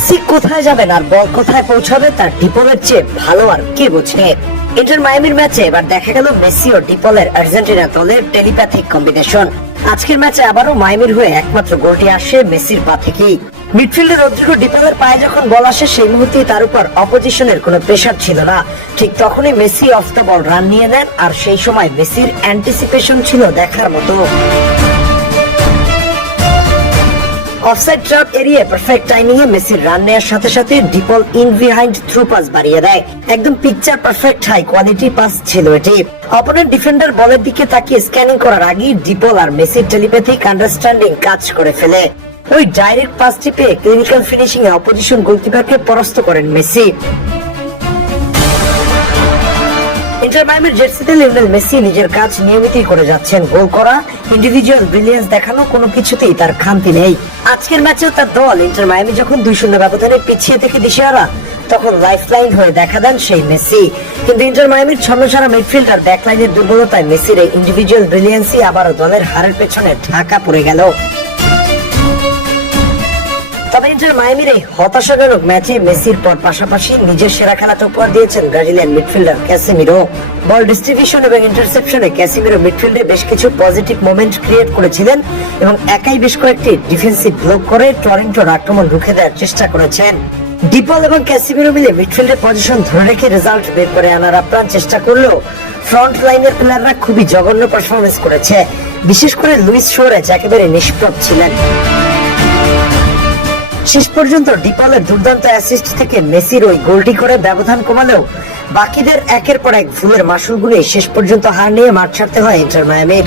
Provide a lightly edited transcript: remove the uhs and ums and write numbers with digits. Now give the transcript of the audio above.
Messi কোথায় যাবেন আর বল কোথায় পৌঁছাবে তার ডিপলের চেয়ে ভালো আর কে বোঝে। ইন্টার মায়ামির ম্যাচে এবার দেখা গেল মেসি ও ডিপলের আর্জেন্টিনা দলের টেলিপ্যাথিক কম্বিনেশন। আজকের ম্যাচে আবারও মায়ামির হয়ে একমাত্র গোলটি আসে মেসির পা থেকেই। মিডফিল্ডে রদ্রিগো ডিপলের পায়ে যখন বল আসে সেই মুহূর্তে তার উপর অপোজিশনের কোনো প্রেসার ছিল না। ঠিক তখনই Messi of the ball run নিয়ে নেন, আর সেই সময় মেসির অ্যান্টিসিপেশন ছিল দেখার মতো। অফসাইড ট্র্যাপ এরিয়ে পারফেক্ট টাইমিং এ মেসির রান নেওয়ার সাথে সাথে De Paul in behind through pass বাড়িয়ে দেয়। একদম picture perfect high quality pass ছিল এটি। অপোনেন্ট ডিফেন্ডার বলের দিকে তাকিয়ে স্ক্যানিং করার আগেই ডিপল আর মেসির টেলিপ্যাথিক আন্ডারস্ট্যান্ডিং কাজ করে ফেলে। ওই ডাইরেক্ট পাসটি পেয়ে ক্লিনিক্যাল ফিনিশিং এ অপোজিশন গোলকিপারকে পরাস্ত করেন মেসি। ইন্টার মায়ামির জার্সিতে লিওনেল মেসি নিজের কাজ নিয়মিতই করে যাচ্ছেন। গোল করা, ইন্ডিভিজুয়াল ব্রিলিয়ান্স দেখানো, কোনো কিছুতেই তার খামতি নেই। আজকের ম্যাচেও তার দল ইন্টার মায়ামি যখন 2-0 ব্যবধানে পিছিয়ে থেকে দিশেহারা, তখন লাইফলাইন হয়ে দেখা দেন সেই মেসি। কিন্তু ইন্টার মায়ামির ছন্নছাড়া মিডফিল্ড আর ব্যাকলাইনের দুর্বলতায় মেসির এই ইন্ডিভিজুয়াল ব্রিলিয়ান্সই আবারও দলের হারের পেছনে ঢাকা পড়ে গেল। তবে ইন্টার মায়ামির এই হতাশাজনক ম্যাচে মেসির পর পাশাপাশি নিজের সেরা খেলাটা উপহার দিয়েছেন ব্রাজিলিয়ান মিডফিল্ডার ক্যাসেমিরো। বল ডিস্ট্রিবিউশন এবং ইন্টারসেপশনে ক্যাসেমিরো মিডফিল্ডে বেশ কিছু পজিটিভ মোমেন্ট ক্রিয়েট করেছিলেন এবং একাই বেশ কয়েকটি ডিফেন্সিভ ব্লক করে টরন্টোর আক্রমণ রুখে দেওয়ার চেষ্টা করেছেন। ডিপল এবং ক্যাসেমিরো মিলে মিডফিল্ডের পজিশন ধরে রেখে রেজাল্ট বের করে আনার আপ্রাণ চেষ্টা করলেও ফ্রন্ট লাইনের প্লেয়াররা খুবই জঘন্য পারফরমেন্স করেছে। বিশেষ করে লুইস সুয়ারেজ একেবারে নিষ্প্রভ ছিলেন। শেষ পর্যন্ত ডিপলের দুর্দান্ত অ্যাসিস্ট থেকে মেসির ওই গোলটি করে ব্যবধান কমালেও বাকিদের একের পর এক ভুলের মাসুল গুনে শেষ পর্যন্ত হার নিয়ে মাঠ ছাড়তে হয় ইন্টার মায়ামির।